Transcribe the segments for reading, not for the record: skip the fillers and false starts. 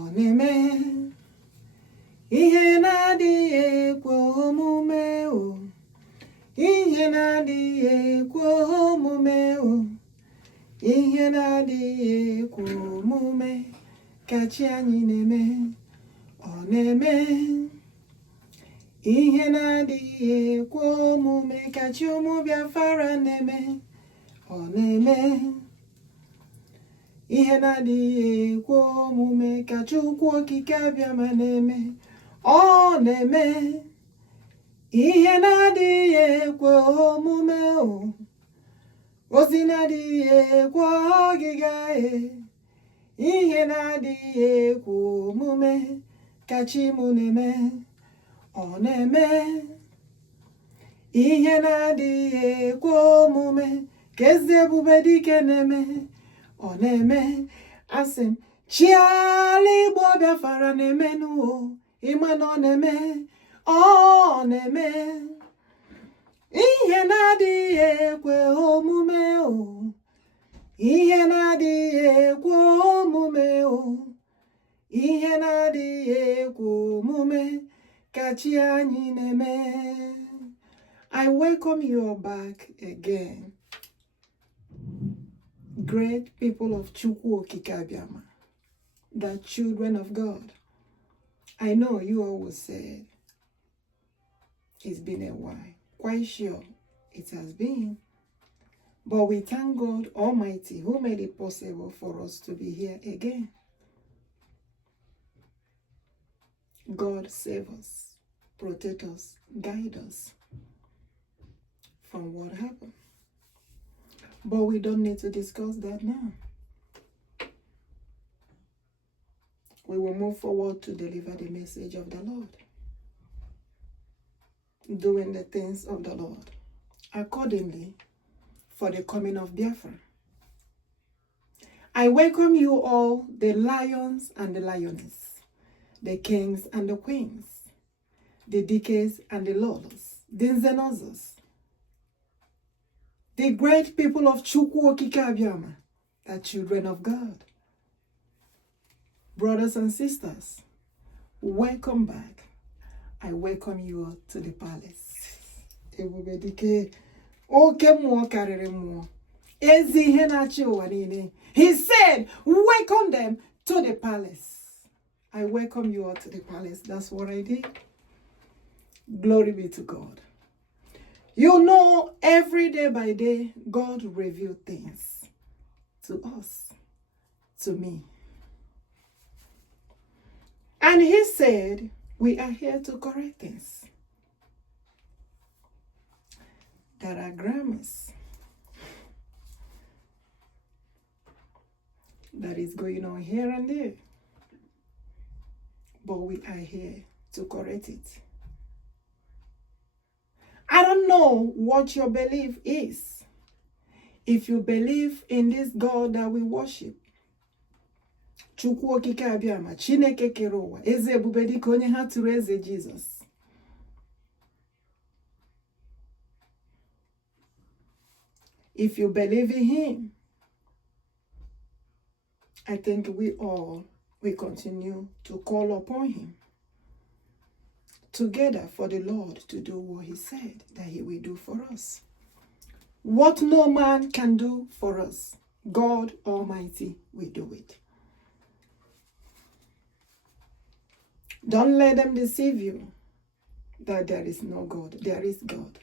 Oneme ihe na-adịghị ekwe omume o. Ihe na-adịghị ekwe omume o. Ihe na-adịghị ekwe omume ka chi anyị na-eme. Ọ na-eme ihe na-adịghị ekwe omume ka chi ụmụ Biafra na-eme. Ọ na-eme ihe na-adịghị ekwe omume ka chukwuokikeabiama na-eme. Ọ na-eme ihe na-adịghị ekwe omume o. Ozi na-adịghị ekwe ọgịga ihe na-adịghị ekwe omume ka chi mụ na-eme. Ọ na-eme ihe na-adịghị ekwe omume ka eze ebubedike na-eme. Ọ na-eme asị m chi ala Igbo Biafra na-eme n'ụwa. Ịma na ọ na-eme. Ọ na-eme ihe na-adịghị ekwe omume o. Ihe na-adịghị ekwe omume o. Ihe na-adịghị ekwe omume ka chi anyị na-eme. I welcome you back again, great people of chukwuokikeabiama, the children of God. I know you always said it's been a while. Quite sure it has been. But we thank God Almighty who made it possible for us to be here again. God save us, protect us, guide us from what happened. But we don't need to discuss that now. We will move forward to deliver the message of the Lord, doing the things of the Lord accordingly for the coming of Biafra. I welcome you all, the lions and the lionesses, the kings and the queens, the DKs and the lolos, the Nzenozos, the great people of chukwuokikeabiama, the children of God. Brothers and sisters, welcome back. I welcome you all to the palace. Ebubedike, okemwo karịrị mmụọ. Ezi ihe na-achị ụwa niile. He said, welcome them to the palace. I welcome you all to the palace. That's what I did. Glory be to God. You know, every day by day, God reveals things to us, to me. And he said, we are here to correct things. There are grammars that is going on here and there. But we are here to correct it. I don't know what your belief is. If you believe in this God that we worship, chukwuokikeabiama, Chineke kere ụwa, eze ebubedike onye ha tụrụ eze Jesus. If you believe in him, I think we all will continue to call upon him together for the Lord to do what he said that he will do for us. What no man can do for us, God Almighty will do it. Don't let them deceive you that there is no God. There is God.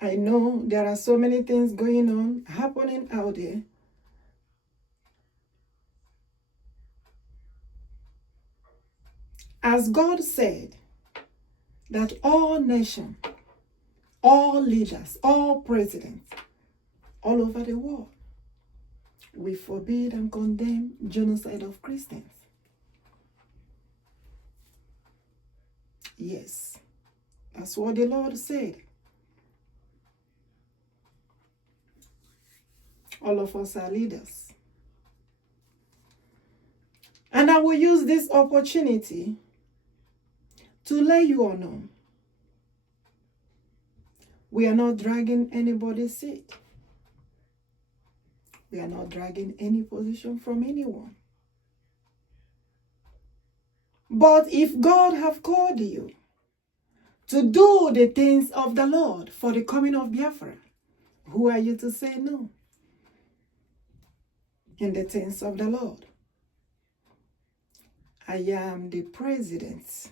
I know there are so many things going on, happening out there. As God said, that all nations, all leaders, all presidents, all over the world, we forbid and condemn genocide of Christians. Yes, that's what the Lord said. All of us are leaders. And I will use this opportunity to let you all know we are not dragging anybody's seat. We are not dragging any position from anyone. But if God have called you to do the things of the Lord for the coming of Biafra, who are you to say no in the things of the Lord? I am the president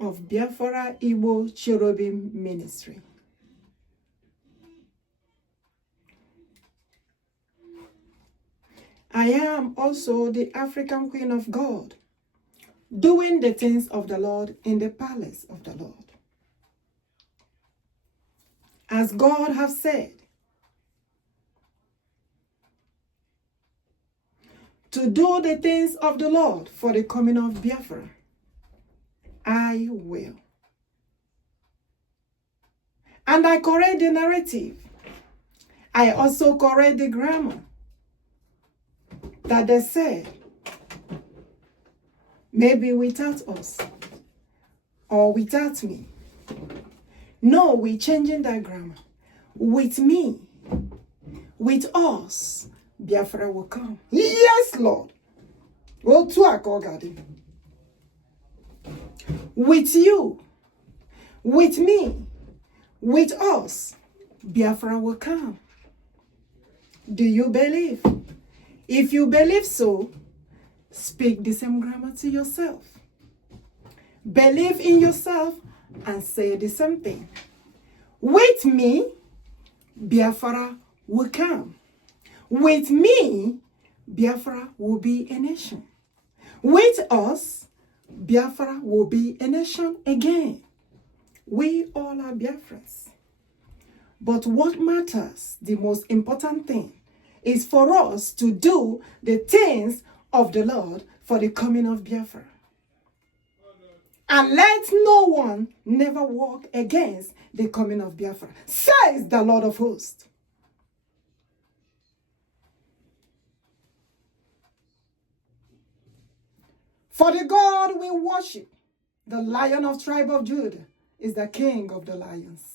of Biafra Igbo CHERUBIM ministry. I am also the African Queen of God, doing the things of the Lord in the palace of the Lord. As God has said, to do the things of the Lord for the coming of Biafra, I will. And I correct the narrative. I also correct the grammar that they said, maybe without us or without me. No, we're changing that grammar. With me, with us, Biafra will come. Yes, Lord. With you, with me, with us, Biafra will come. Do you believe? If you believe so, speak the same grammar to yourself. Believe in yourself and say the same thing. With me, Biafra will come. With me, Biafra will be a nation. With us, Biafra will be a nation again. We all are Biafrans. But what matters, the most important thing, is for us to do the things of the Lord for the coming of Biafra. And let no one never walk against the coming of Biafra, says the Lord of hosts. For the God we worship, the Lion of tribe of Judah, is the King of the lions.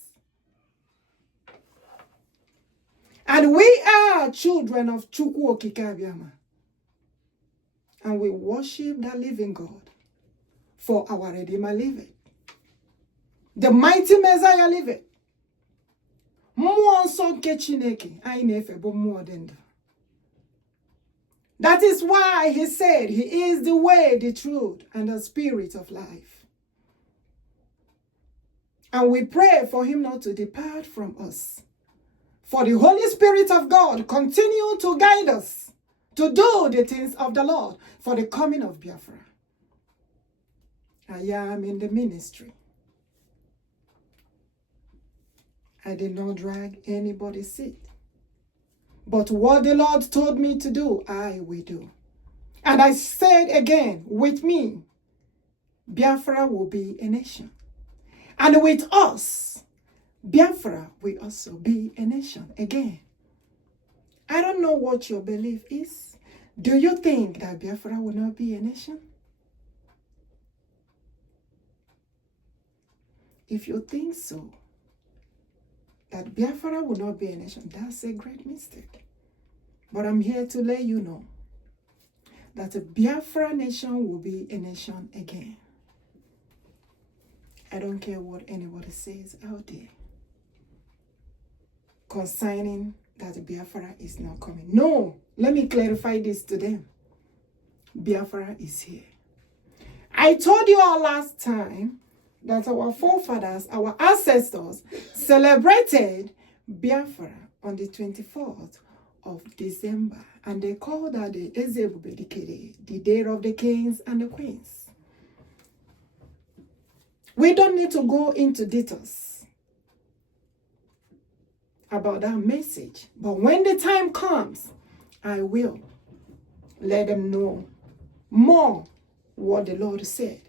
And we are children of chukwuokikeabiama. And we worship the living God, for our Redeemer liveth. The mighty Messiah liveth. Mmụọ nsọ nke Chineke anyị na-efe bụ mmụọ dị ndụ. That is why he said he is the way, the truth, and the spirit of life. And we pray for him not to depart from us. For the Holy Spirit of God continue to guide us to do the things of the Lord for the coming of Biafra. I am in the ministry. I did not drag anybody's seat. But what the Lord told me to do, I will do. And I said again, with me, Biafra will be a nation. And with us, Biafra will also be a nation again. I don't know what your belief is. Do you think that Biafra will not be a nation? If you think so, that Biafra will not be a nation, that's a great mistake. But I'm here to let you know that a Biafra nation will be a nation again. I don't care what anybody says out there concerning that Biafra is not coming. No, let me clarify this to them. Biafra is here. I told you all last time that our forefathers, our ancestors, celebrated Biafra on the 24th of December. And they called that the ebubedike, the day of the kings and the queens. We don't need to go into details about that message. But when the time comes, I will let them know more what the Lord said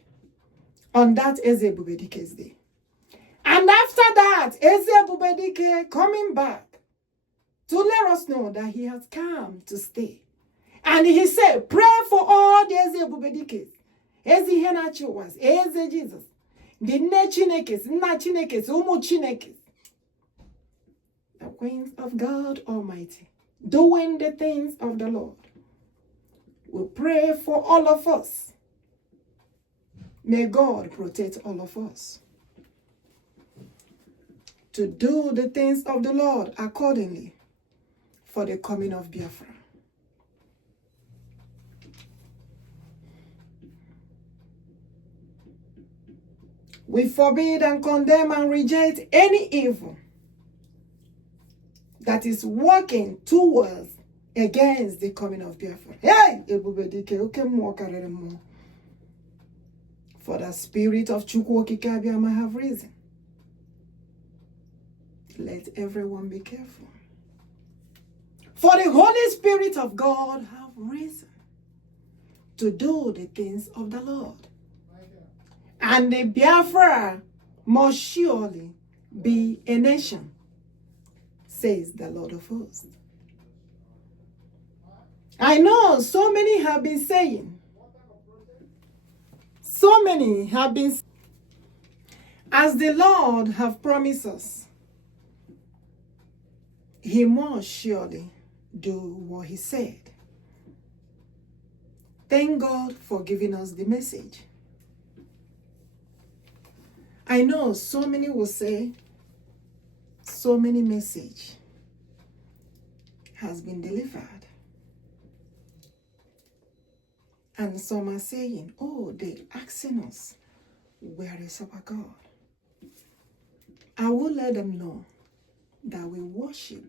on that ebubedike's day. And after that, ebubedike coming back to let us know that he has come to stay. And he said, pray for all the ebubedikes. Ezi henachi was, Eze Jesus. The ne chinekes, na chinekes, umu chinekes. the queens of God Almighty, doing the things of the Lord. We pray for all of us. May God protect all of us to do the things of the Lord accordingly for the coming of Biafra. We forbid and condemn and reject any evil that is working towards against the coming of Biafra. Hey! Ebubedike, for the spirit of chukwuokikeabiama have risen. Let everyone be careful. For the Holy Spirit of God have risen to do the things of the Lord. And the Biafra must surely be a nation, says the Lord of hosts. I know so many have been saying, as the Lord have promised us, he must surely do what he said. Thank God for giving us the message. I know so many will say, so many message has been delivered. And some are saying, oh, they asking us, where is our God? I will let them know that we worship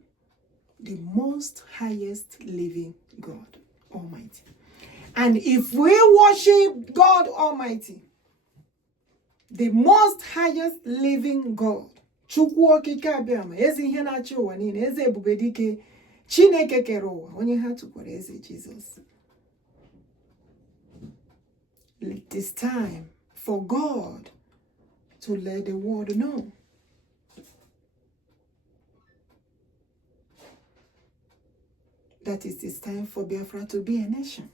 the most highest living God Almighty. And if we worship God Almighty, the most highest living God, chukwuokikeabiama, ezi ihe na-achị ụwa niile, eze ebubedike, Chineke kere ụwa, onye ha tụkwara eze Jesus. It is time for God to let the world know that it is time for Biafra to be a nation.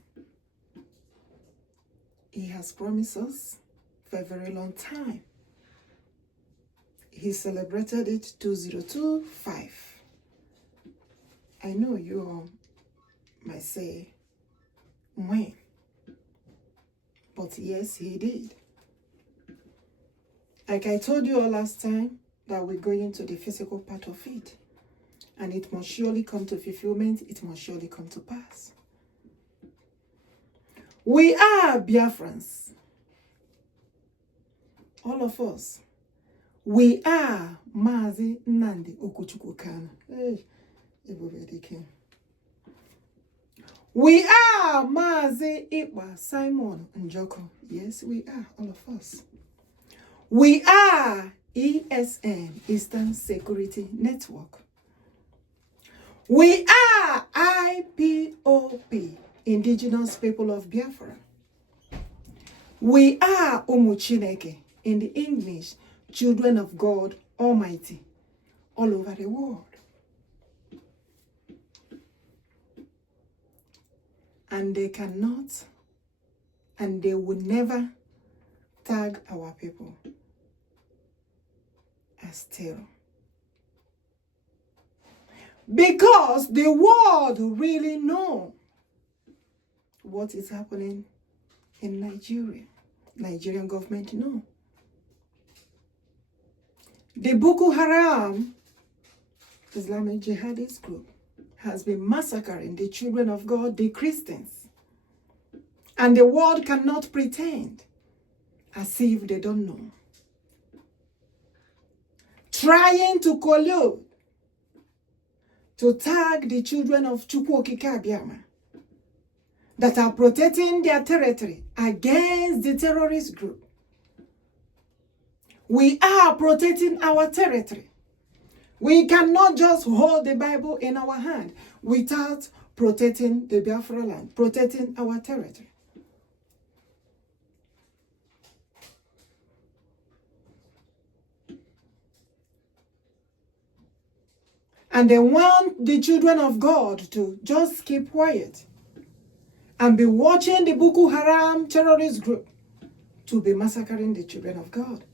He has promised us for a very long time. He celebrated it 2025. I know you all might say, when? But yes, he did. Like I told you all last time, that we're going to the physical part of it. And it must surely come to fulfillment. It must surely come to pass. We are Biafrans. All of us. We are MAZI NNAMDI OKWUCHUKWU KANU. Hey, ebubedike. We are MAZI EKPA Simon NJOKU. Yes, we are, all of us. We are ESN, Eastern Security Network. We are IPOP, Indigenous People of Biafra. We are Chineke, in the English, Children of God Almighty, all over the world. And they cannot, and they will never tag our people as terror. Because the world really know what is happening in Nigeria. Nigerian government know. The BOKOHARAM, Islamic jihadist group, has been massacring the children of God, the Christians. And the world cannot pretend as if they don't know. Trying to collude to tag the children of chukwuokikeabiama that are protecting their territory against the terrorist group. We are protecting our territory. We cannot just hold the Bible in our hand without protecting the Biafra land, protecting our territory. And they want the children of God to just keep quiet and be watching the Boko Haram terrorist group to be massacring the children of God.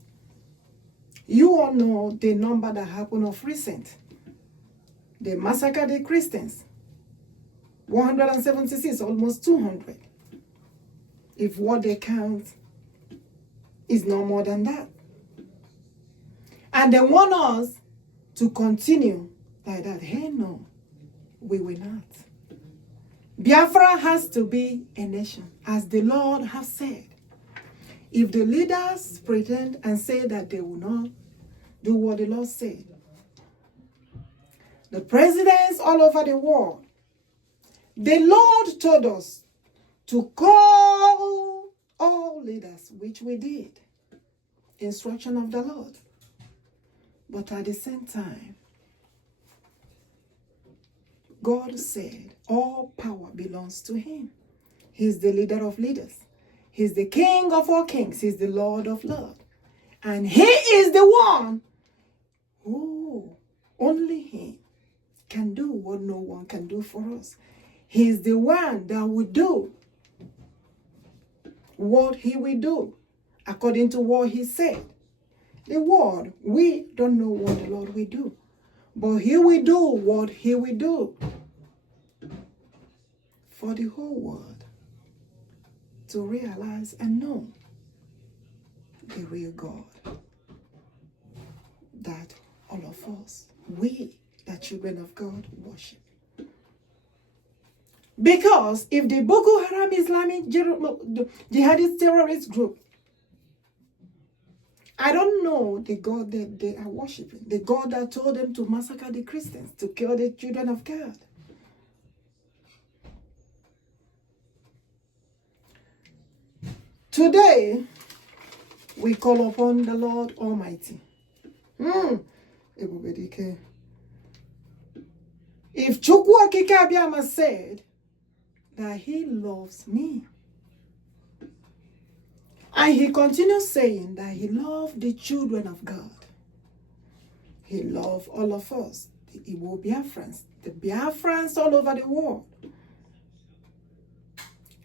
You all know the number that happened of recent They massacred the Christians. 176, almost 200. If what they count is no more than that. And they want us to continue like that. Hey, no, we will not. Biafra has to be a nation, as the Lord has said. If the leaders pretend and say that they will not do what the Lord said, the presidents all over the world, the Lord told us to call all leaders, which we did. Instruction of the Lord. But at the same time, God said all power belongs to him. He's the leader of leaders. He's the King of all kings. He's the Lord of lords. And he is the one who only he can do what no one can do for us. He's the one that will do what he will do according to what he said. The word, we don't know what the Lord will do, but he will do what he will do for the whole world to realize and know the real God that all of us, we, the children of God, worship. Because if the BOKOHARAM Islamic jihadist terrorist group, I don't know the God that they are worshiping, the God that told them to massacre the Christians, to kill the children of God. Today, we call upon the Lord Almighty. Ebubedike. If chukwuokikeabiama said that he loves me, and he continues saying that he loved the children of God, he loved all of us, the Igbo Biafrans, the Biafrans all over the world.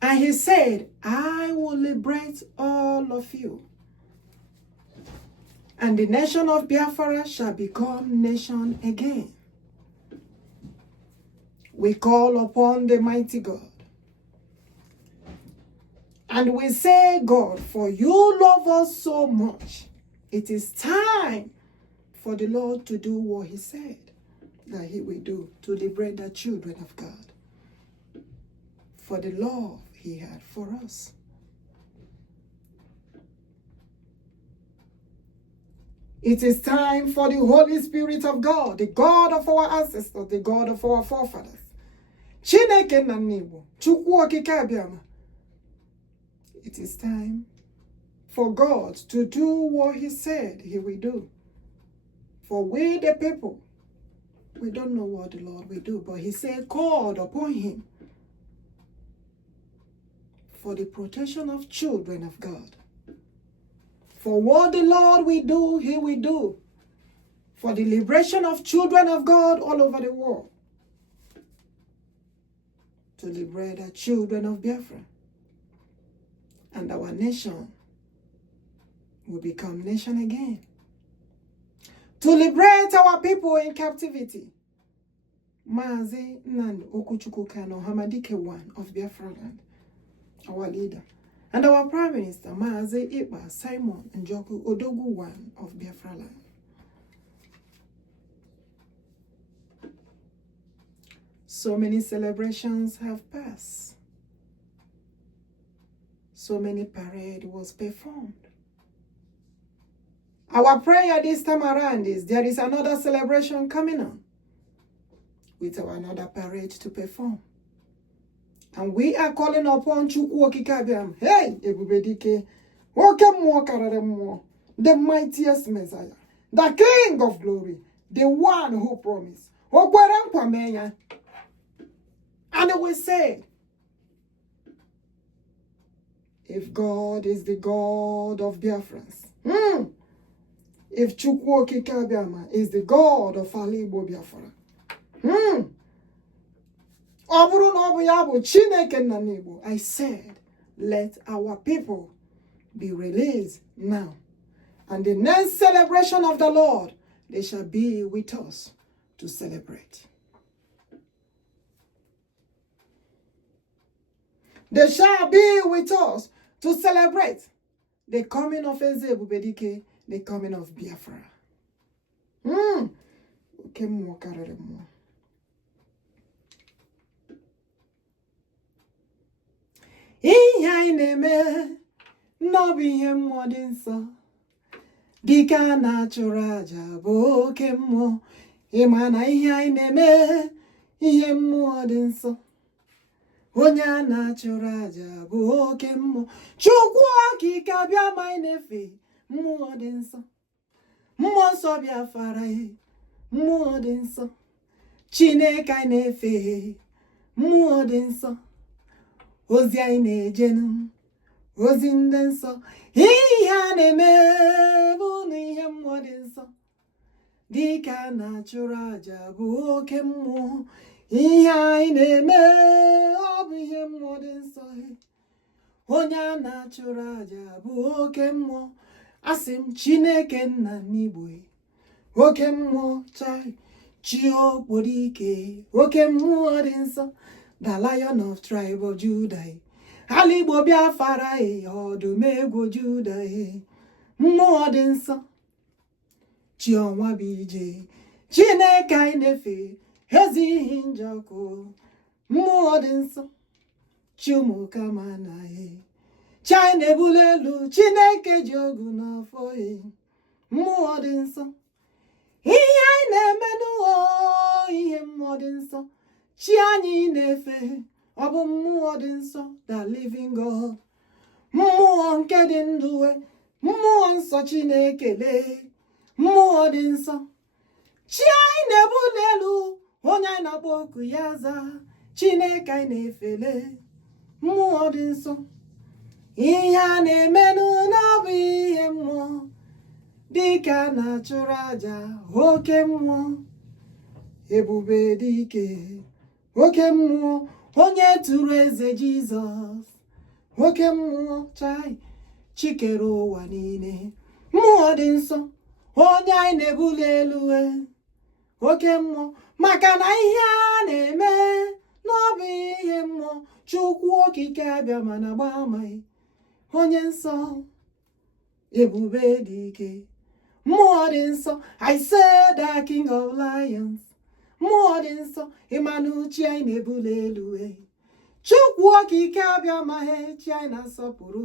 And he said, I will liberate all of you. And the nation of Biafra shall become nation again. We call upon the mighty God. And we say, God, for you love us so much, it is time for the Lord to do what he said that he will do, to liberate the children of God. For the love he had for us. It is time for the Holy Spirit of God, the God of our ancestors, the God of our forefathers. Chineke na Igbo, chukwuokikeabiama. It is time for God to do what he said he will do. For we the people, we don't know what the Lord will do, but he said, called upon him for the protection of children of God. For what the Lord will do, he will do. For the liberation of children of God all over the world. To liberate the children of Biafra. And our nation will become nation again. To liberate our people in captivity. MAZI and OKWUCHUKWU KANU Hamadike one of Biafra land, our leader. And our Prime Minister, MAZI Simon NJOKU Odogwu one of Biafra land. So many celebrations have passed. So many parade was performed. Our prayer this time around is there is another celebration coming on with another parade to perform. And we are calling upon chukwuokikeabiama. Hey, ebubedike, the mightiest Messiah, the King of glory, the one who promised. And we say, if God is the God of Biafrans, if chukwuokikeabiama is the God of Igbo Biafra, I said, let our people be released now. And the next celebration of the Lord, they shall be with us to celebrate. They shall be with us to celebrate the coming of Eze Ebubedike, the coming of Biafra. Oke mmụọ karịrị mmụọ. Ihe anyị na-eme n'ọbụ ihe mmụọ dị nsọ. Dike a na-achụrụ aja bụ oke mmụọ. Ịma na ihe anyị na-eme ihe mmụọ dị nsọ. Onye a na-achụrụ aja bụ oke mmụọ. Chukwuokikeabiama anyị na-efe mmụọ dị nsọ. Mmụọ nsọ Biafra, mmụọ dị nsọ. Chineke anyị na-efe mmụọ dị nsọ. Ozi anyị na-ejenu ozi ndị nsọ. Ihe a na-eme bụ na ihe mmụọ dị nsọ. Dike a na-achụrụ aja bụ oke mmụọ. Ihe anyị na-eme ọ bụ ihe mmụọ dị nsọ. Onye a na-achụrụ aja bụ oke mmụọ. Asị m Chineke nna n'Igbo, oke mmụọ chai chi okpodike, oke mmụọ dị nsọ. The Lion of Tribe of Judah, ala Igbo Biafra, ọdụm egwu Judah, mmụọ dị nsọ. Chi ọnwa bụ ije, Chineke anyị na-efe ezi ihe NJOKU, mmụọ dị nsọ. Chi ụmụ kama na chi anyị na-ebuli elu, Chineke ji ogu n'afọ, mmụọ dị nsọ. Ihe anyị na-eme n'ụwa ihe mmụọ dị nsọ. Chi anyị na-efe ọ bụ mmụọ dị nsọ, the living God. Mmụọ nke dị ndụ, mmụọ nsọ Chineke lee, mmụọ dị nsọ. Chi anyị na-ebuli elu, onye anyị na-akpọ oku ya aza, Chineke anyị na-efele, mmụọ dị nsọ. Ihe a na-eme n'ụwa bụ ihe mmụọ. Dike a na-achụrụ aja oke mmụọ. Ebubedike, oke mmụọ. Onye tụrụ eze Jizọs, oke mmụọ chai chikere ụwa niile, mmụọ dị nsọ. Onye anyị na-ebuli elu, oke mmụọ. Maka na ihe a na-eme n'ọbụ ihe mmụọ. Chukwuokikeabiama na-agba amaghị, onye nsọ Ebubedike, mmụọ dị nsọ. I say the King of Lions, mmụọ dị nsọ. Ịmanuchi anyị na-ebuli elu, Chukwuokikeabiama, chi anyị na-asọpụrụ,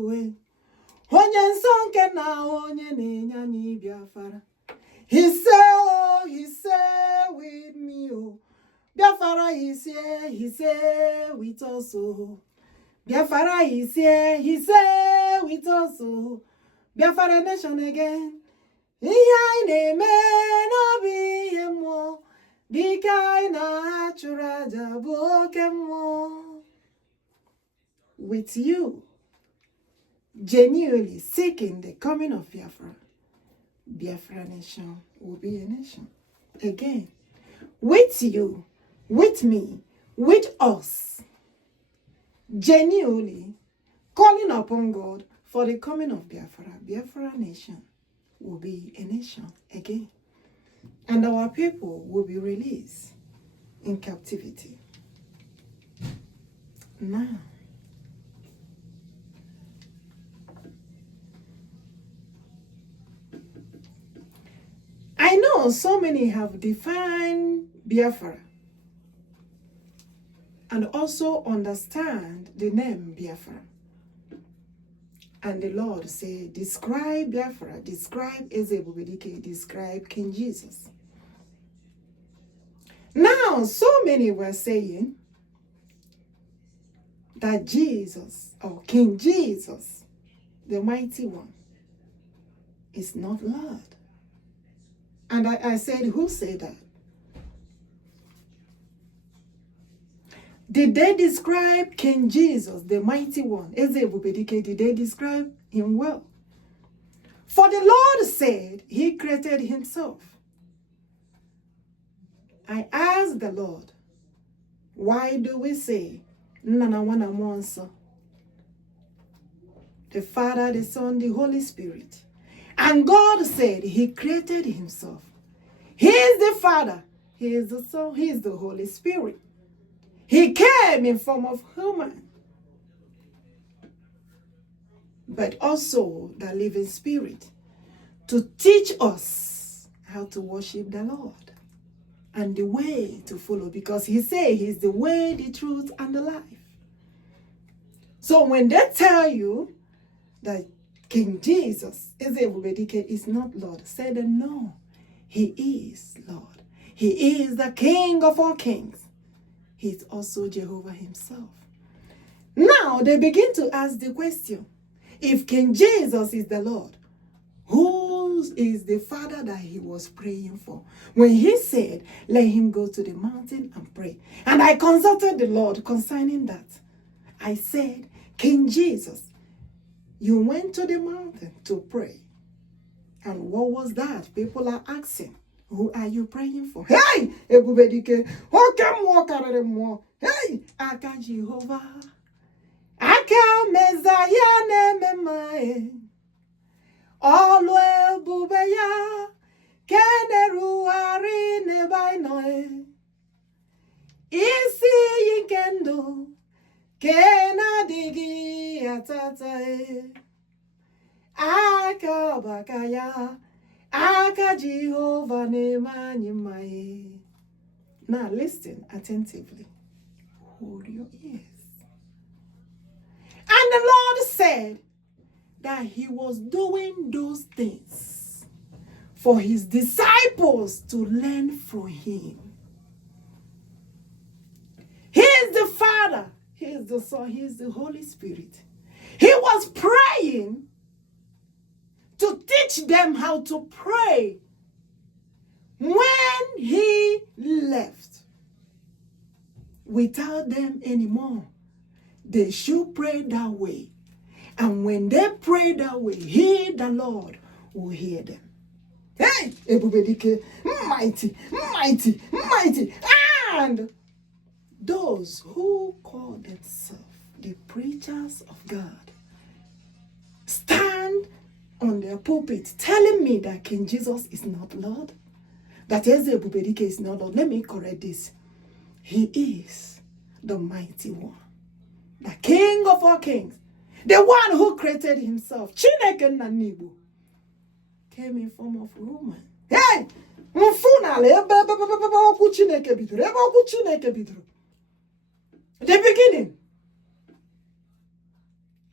onye nsọ nke na onye na-enye anyị Biafra. He say with me, oh Biafra, he say with us, oh Biafra, he say with us, oh Biafra nation again. Ihe anyị na-eme n'ọbụ ihe mmụọ. Dike anyị na-achụrụ aja bụ oke mmụọ. With you genuinely seeking the coming of Biafra, Biafra nation will be a nation again. With you, with me, with us, genuinely calling upon God for the coming of Biafra, Biafra nation will be a nation again. And our people will be released in captivity. Now, I know so many have defined Biafra and also understand the name Biafra. And the Lord said, describe Biafra, describe Eze Ebubedike, describe King Jesus. Now, so many were saying that Jesus, or King Jesus, the mighty one, is not Lord. And I said, who said that? Did they describe King Jesus, the mighty one, Eze Ebubedike, did they describe him well? For the Lord said he created himself. I asked the Lord, why do we say Nana Monsa? The Father, the Son, the Holy Spirit. And God said he created himself. He is the Father, he is the Son, he is the Holy Spirit. He came in form of human. but also the living spirit, to teach us how to worship the Lord and the way to follow, because he said he's the way, the truth, and the life. So when they tell you that King Jesus is ebubedike, is not Lord, say that no, he is Lord. He is the King of all kings. He's also Jehovah himself. Now they begin to ask the question, if King Jesus is the Lord, who is the Father that he was praying for? When he said, let him go to the mountain and pray. And I consulted the Lord concerning that. I said, King Jesus, you went to the mountain to pray. And what was that? People are asking, who are you praying for? Hey, ebubedike, hey, aka Jehovah, aka Messiah nememae, olu ebubeya, keneruari nebainoe, isi yikendo, kena digi atatae, aka bakaya, aka Jehovah nemanimae. Now listen attentively. Hold your ears. And the Lord said that he was doing those things for his disciples to learn from him. He is the Father, he is the Son, he is the Holy Spirit. He was praying to teach them how to pray when he left. Without them anymore, they should pray that way. And when they pray that way, he, the Lord, will hear them. Hey, ebubedike, mighty, mighty, mighty. And those who call themselves the preachers of God stand on their pulpit telling me that King Jesus is not Lord, that ebubedike is not Lord. Let me correct this. He is the mighty one, the King of all kings, the one who created himself. Chineke Nanibu came in form of woman. Hey! The beginning.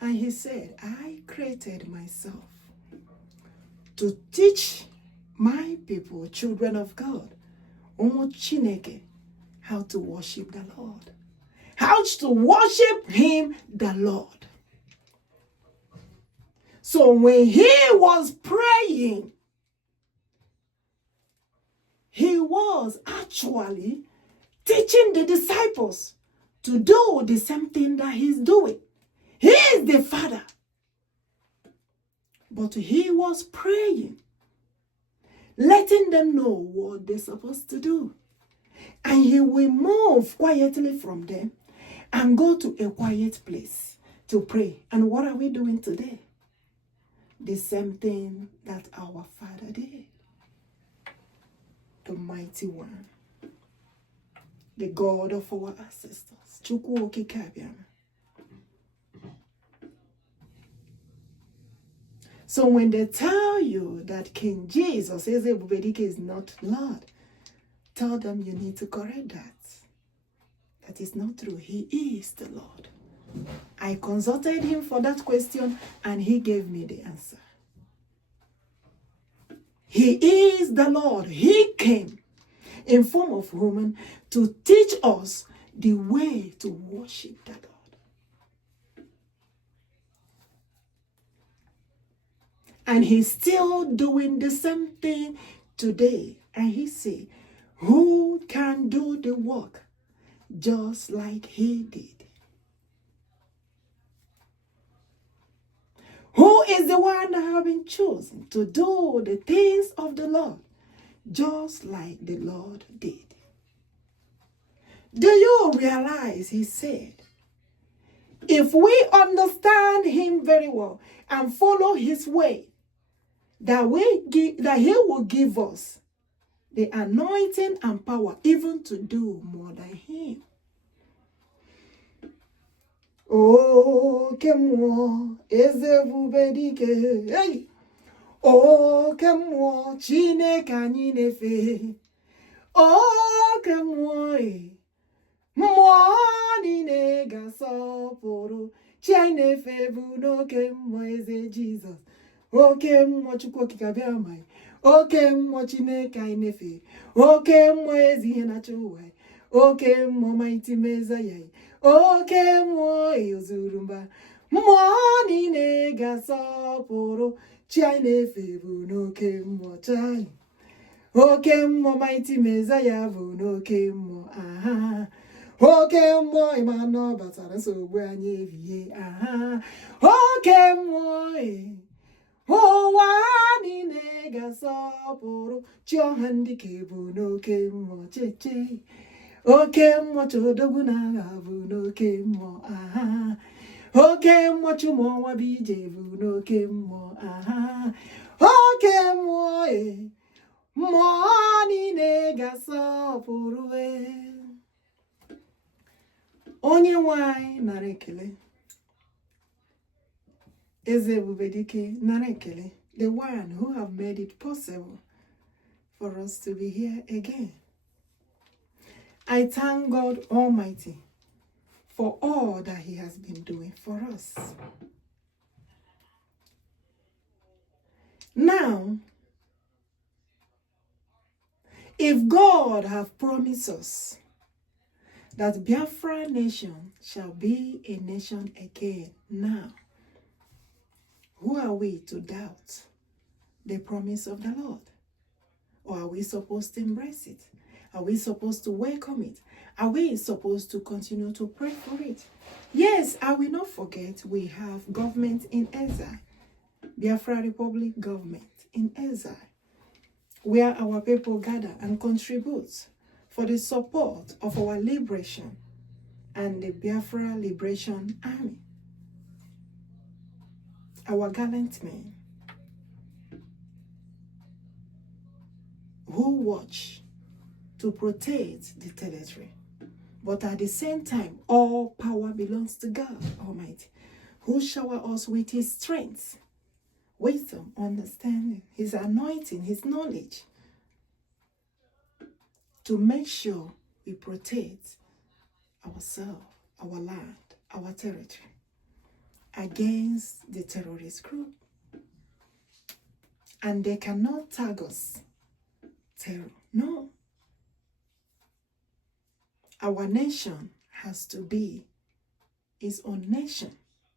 And he said, I created myself to teach my people, children of God, Chineke, how to worship the Lord. How to worship him, the Lord. So when he was praying, he was actually teaching the disciples to do the same thing that he's doing. He is the Father. But he was praying, letting them know what they're supposed to do. And he will move quietly from them and go to a quiet place to pray. And what are we doing today? The same thing that our Father did. The mighty one. The God of our ancestors. Chukwuokikeabiama. So when they tell you that King Jesus is not Lord, tell them you need to correct that. That is not true. He is the Lord. I consulted him for that question and he gave me the answer. He is the Lord. He came in form of woman to teach us the way to worship the Lord. And he's still doing the same thing today. And he said, who can do the work just like he did? Who is the one that has been chosen to do the things of the Lord just like the Lord did? Do you realize he said, if we understand him very well and follow his way, that he will give us the anointing and power even to do more than him. oke mmụọ eze ebubedike, hey! Oke mmụọ Chineke anyị na-efe, oke mmụọ mmụọ niile ga-asọpụrụ chi anyị na-efe bụ n'oke mmụọ eze Jizọs, oke mmụọ chukwuokikeabiama, oke mmụọ Chineke anyị na-efe, oke mmụọ ezi ihe na-achọ ụwa, oke mmụọ mighty Messiah, oke mmụọ ozuru mba, mmụọ niile ga-asọpụrụ chi anyị na-efe bụ n'oke mmụọ chanyị, oke mmụọ mighty Messiah bụ n'oke mmụọ, aha, oke mmụọ ịma na ọ batara nsogbu anyị ebie, aha, oke mmụọ ụwa niile ga-asọpụrụ chi ọha ndị ka bụ n'oke mmụọ cheche, oke mmụọ chodogwu n'agha bụ n'oke mmụọ, aha, oke mmụọ chụmụ ọnwa bụ ije bụ n'oke mmụọ, aha, oke mmụọ mmụọ niile ga-asọpụrụ onye nwe anyị nara ekele, eze ebubedike nara ekele, the one who have made it possible for us to be here again. I thank God Almighty for all that He has been doing for us. Now, if God have promised us that Biafra nation shall be a nation again now, who are we to doubt the promise of the Lord? Or are we supposed to embrace it? Are we supposed to welcome it? Are we supposed to continue to pray for it? Yes, I will not forget we have government in exile, Biafra Republic government in exile, where our people gather and contribute for the support of our liberation and the Biafra Liberation Army. Our gallant men who watch to protect the territory, but at the same time, all power belongs to God Almighty, who shower us with His strength, wisdom, understanding, His anointing, His knowledge, to make sure we protect ourselves, our land, our territory against the terrorist group. And they cannot tag us terror. No. Our nation has to be its own nation,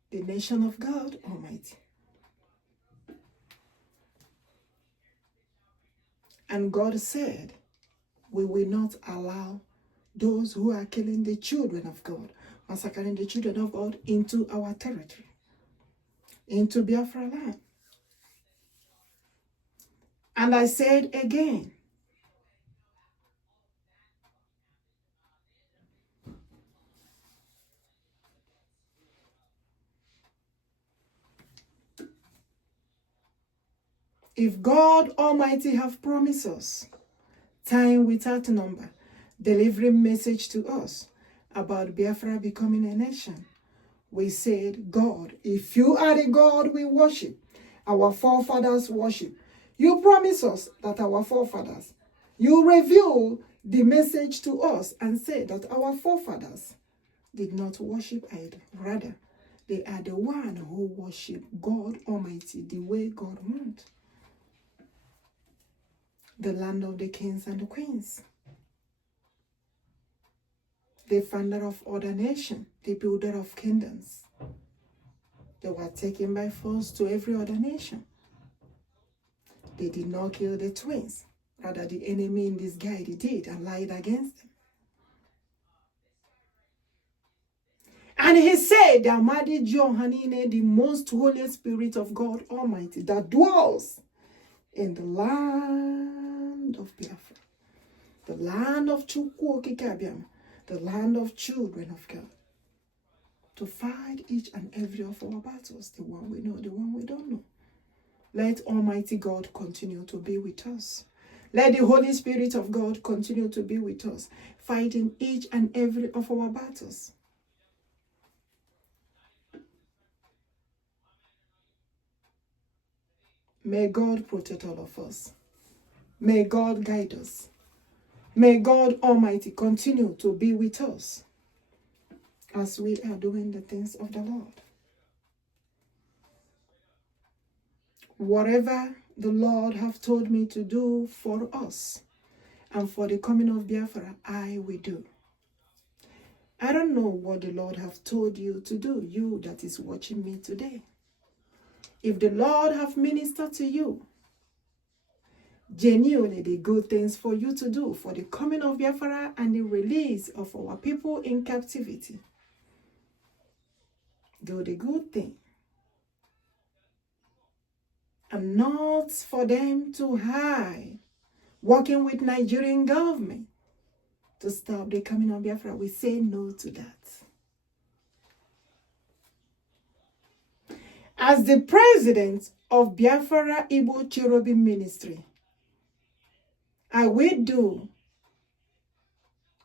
the nation of God Almighty. And God said, we will not allow those who are killing the children of God, massacring the children of God into our territory, into Biafra land. And I said again, if God Almighty have promised us, time without number, delivering message to us about Biafra becoming a nation, we said, God, if you are the God we worship, our forefathers worship, you promise us that our forefathers, you reveal the message to us and say that our forefathers did not worship idol. Rather, they are the one who worship God Almighty the way God wants. The land of the kings and the queens, the founder of other nations, the builder of kingdoms. They were taken by force to every other nation. They did not kill the twins. Rather, the enemy in disguise did and lied against them. And he said that Madi Johanine, the most holy spirit of God Almighty, that dwells in the land of Biafra, the land of chukwuokikeabiama, the land of children of God, to fight each and every of our battles, the one we know, the one we don't know. Let Almighty God continue to be with us. Let the Holy Spirit of God continue to be with us, fighting each and every of our battles. May God protect all of us. May God guide us. May God Almighty continue to be with us as we are doing the things of the Lord. Whatever the Lord have told me to do for us and for the coming of Biafra, I will do. I don't know what the Lord have told you to do, you that is watching me today. If the Lord have ministered to you, genuinely the good things for you to do for the coming of Biafra and the release of our people in captivity, do the good thing. And not for them to hide, working with Nigerian government to stop the coming of Biafra. We say no to that. As the president of Biafra Igbo CHERUBIM ministry, I will do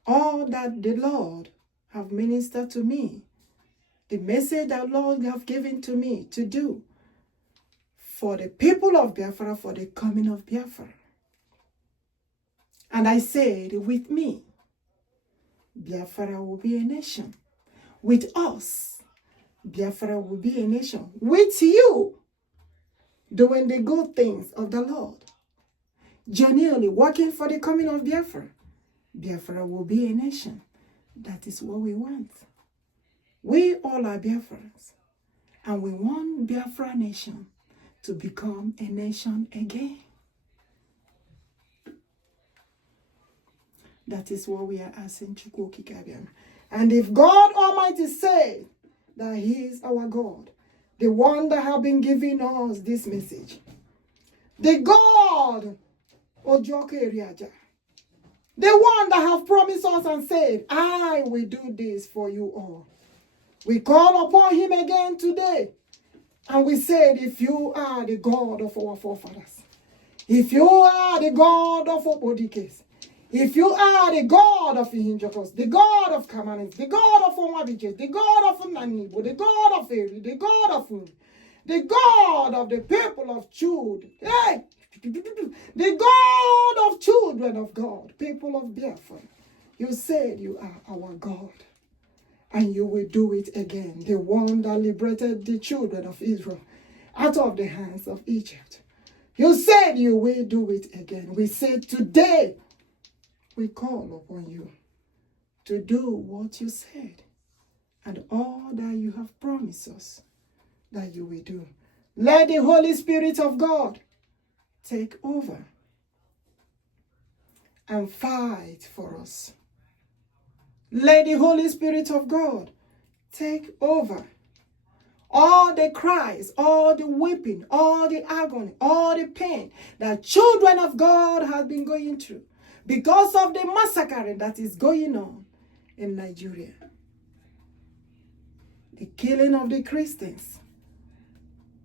all that the Lord have ministered to me, the message that Lord have given to me to do for the people of Biafra, for the coming of Biafra. And I said, with me, Biafra will be a nation. With us, Biafra will be a nation. With you, doing the good things of the Lord, genuinely working for the coming of Biafra, Biafra will be a nation. That is what we want. We all are Biafrans, and we want Biafra nation to become a nation again. That is what we are asking chukwuokikeabiama. And if God Almighty said that He is our God, the one that have been giving us this message, the God Ojoke, the one that have promised us and said, I will do this for you all. We call upon Him again today. And we said, if you are the God of our forefathers, if you are the God of Obodikes, if you are the God of NJOKU, the God of Kamanis, the God of Omabije, the God of Nanibo, the God of Eri, the God of Uri, the God of the people of Jude, hey, the God of children of God, people of Biafra, you said you are our God. And you will do it again. The one that liberated the children of Israel out of the hands of Egypt. You said you will do it again. We said today, we call upon you to do what you said and all that you have promised us that you will do. Let the Holy Spirit of God take over and fight for us. Let the Holy Spirit of God take over. All the cries, all the weeping, all the agony, all the pain that children of God have been going through because of the massacre that is going on in Nigeria. The killing of the Christians,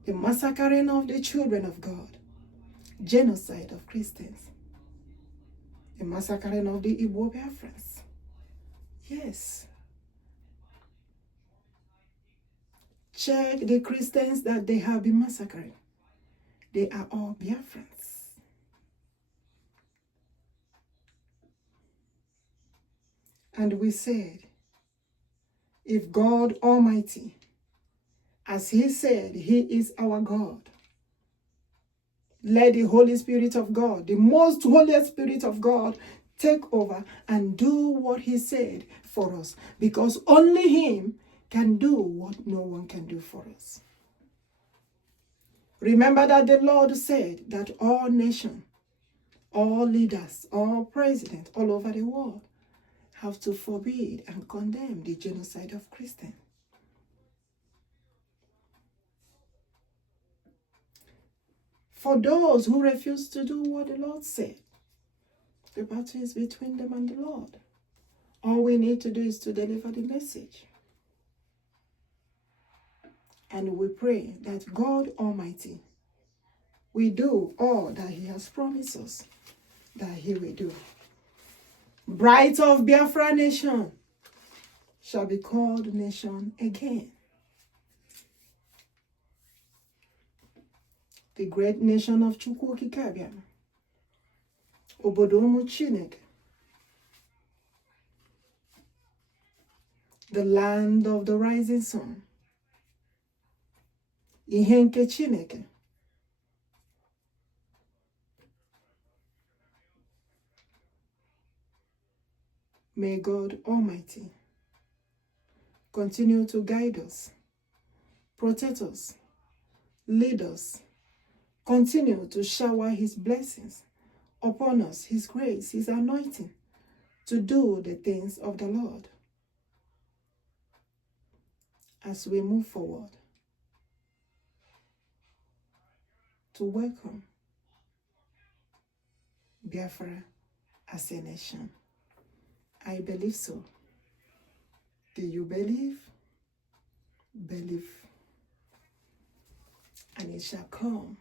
the massacring of the children of God, genocide of Christians, the massacring of the Igbo Biafrans. Yes. Check the Christians that they have been massacring. They are all Biafrans. And we said, if God Almighty, as He said, He is our God, let the Holy Spirit of God, the most Holy Spirit of God, take over and do what He said for us, because only Him can do what no one can do for us. Remember that the Lord said that all nations, all leaders, all presidents all over the world have to forbid and condemn the genocide of Christians. For those who refuse to do what the Lord said, the battle is between them and the Lord. All we need to do is to deliver the message. And we pray that God Almighty will do all that He has promised us that He will do. Bright of Biafra nation shall be called nation again. the great nation of chukwuokikeabiama, obodo ụmụ Chineke, the land of the rising sun, ihe nke Chineke. May God Almighty continue to guide us, protect us, lead us, continue to shower His blessings upon us, His grace, His anointing, to do the things of the Lord. As we move forward to welcome Biafra as a nation. I believe so. Do you believe? Believe. And it shall come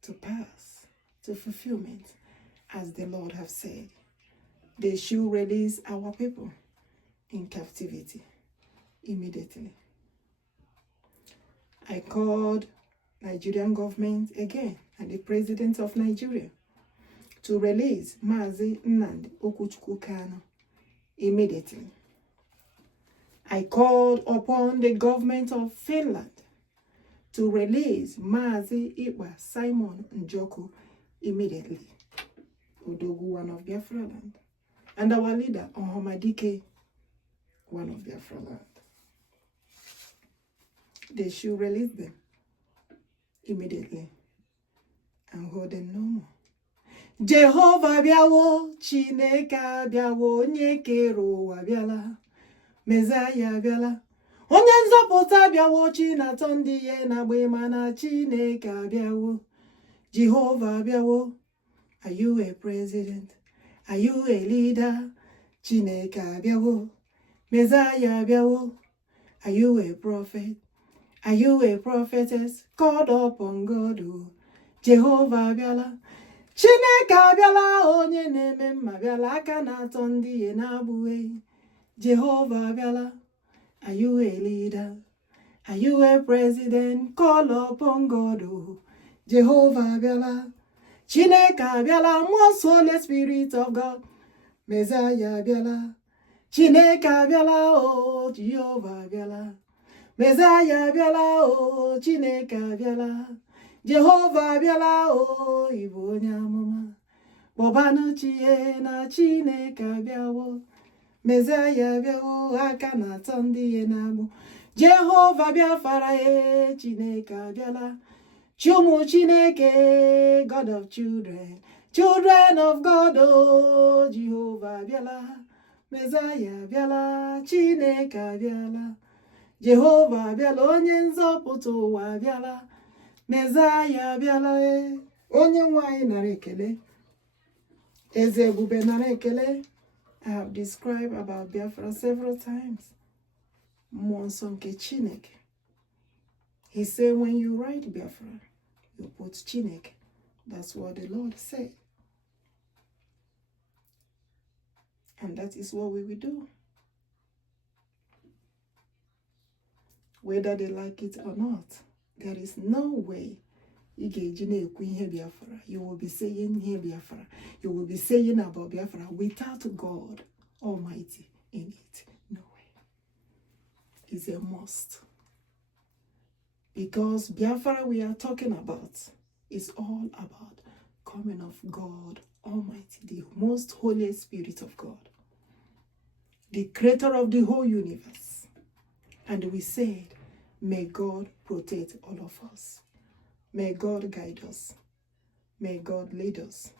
to pass, to fulfillment, as the Lord have said. They should release our people in captivity immediately. I called Nigerian government again and the president of Nigeria to release MAZI NNAMDI OKWUCHUKWU KANU immediately. I called upon the government of Finland to release MAZI IKPA Simon NJOKU immediately. Odogwu, one of Biafra land. And our leader, Ohobadike, one of Biafra land. They should release them immediately and hold them no more. Jehovah biawo, Chineke biawo, onye kere ụwa biala, Messiah biala, onye nzọpụta biawo, Chinatọ ndị ihe na-agba ịma na Chineke biawo, Jehovah biawo. Are you a president? Are you a leader? Chineke biawo, Messiah biawo. Are you a prophet? Are you a prophetess called upon God? Jehovah biala. Chineke abịala, onye na-eme mma bịala, aka na-atọ ndị ihe na-abụghị. Jehovah abịala. Are you a leader? Are you a president? Call upon God. Jehovah abịala. Chineke abịala, most Holy Spirit of God. Messiah abịala. Chineke abịala, oh Jehovah abịala. Messiah abịala, oh Chineke abịala. Jehovah abịala, o Igbo onye amụma, kpọbanụ chie na Chineke abịawo, Messiah abịawo, aka na-atọ ndị ihe na-agbụ. Jehovah Biafra, Chineke abịala, Chumu Chineke, God of children, children of God, o Jehovah abịala, Messiah abịala, Chineke abịala, Jehovah abịala, onye nzọpụta ụwa abịala, Messiah abịala, onye nwanyị nara ekele, eze ebube nara ekele. I have described about Biafra several times. Mmụọ nsọ nke Chineke. He said when you write Biafra, you put Chineke. That's what the Lord said. And that is what we will do. Whether they like it or not. There is no way you will be saying here Biafra. You will be saying about Biafra without God Almighty in it. No way. It's a must. Because Biafra we are talking about is all about coming of God Almighty, the most Holy Spirit of God, the creator of the whole universe. And we said, may God protect all of us. May God guide us. May God lead us.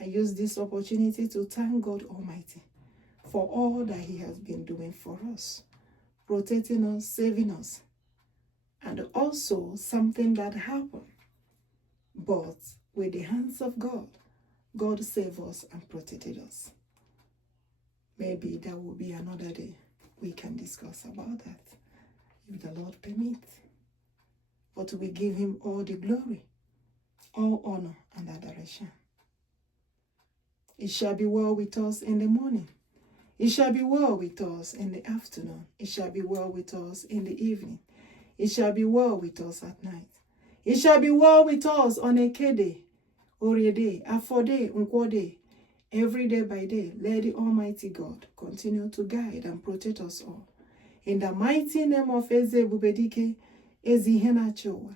I use this opportunity to thank God Almighty for all that He has been doing for us, protecting us, saving us, and also something that happened. But with the hands of God, God saved us and protected us. Maybe that will be another day we can discuss about that, if the Lord permits. But we give Him all the glory, all honor and adoration. It shall be well with us in the morning. It shall be well with us in the afternoon. It shall be well with us in the evening. It shall be well with us at night. It shall be well with us on a Day, Ore Day, Afo Day, Nkwo Day, every day by day. Let the Almighty God continue to guide and protect us all. In the mighty name of Eze Ebubedike, Eze Henachowa,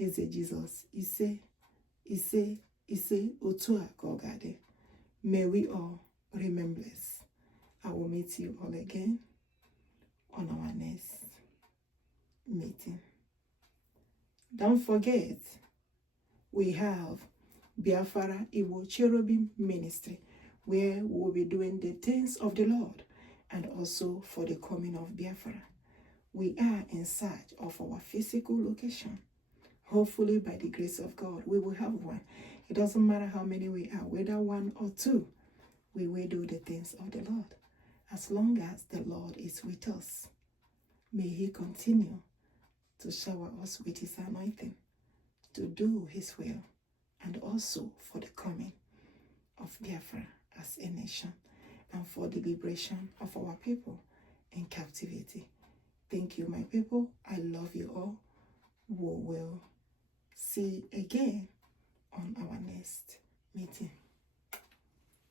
Eze Jesus, Ise, Otua Kogade. May we all remain blessed. I will meet you all again on our next meeting. Don't forget, we have Biafra Igbo Cherubim Ministry, where we'll be doing the things of the Lord and also for the coming of Biafra. We are in search of our physical location. Hopefully, by the grace of God, we will have one. It doesn't matter how many we are, whether one or two, we will do the things of the Lord. As long as the Lord is with us, may He continue to shower us with His anointing, to do His will, and also for the coming of Biafra as a nation, and for the liberation of our people in captivity. Thank you, my people. I love you all. We will see again on our next meeting.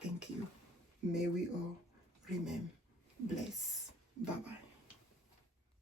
Thank you. May we all remain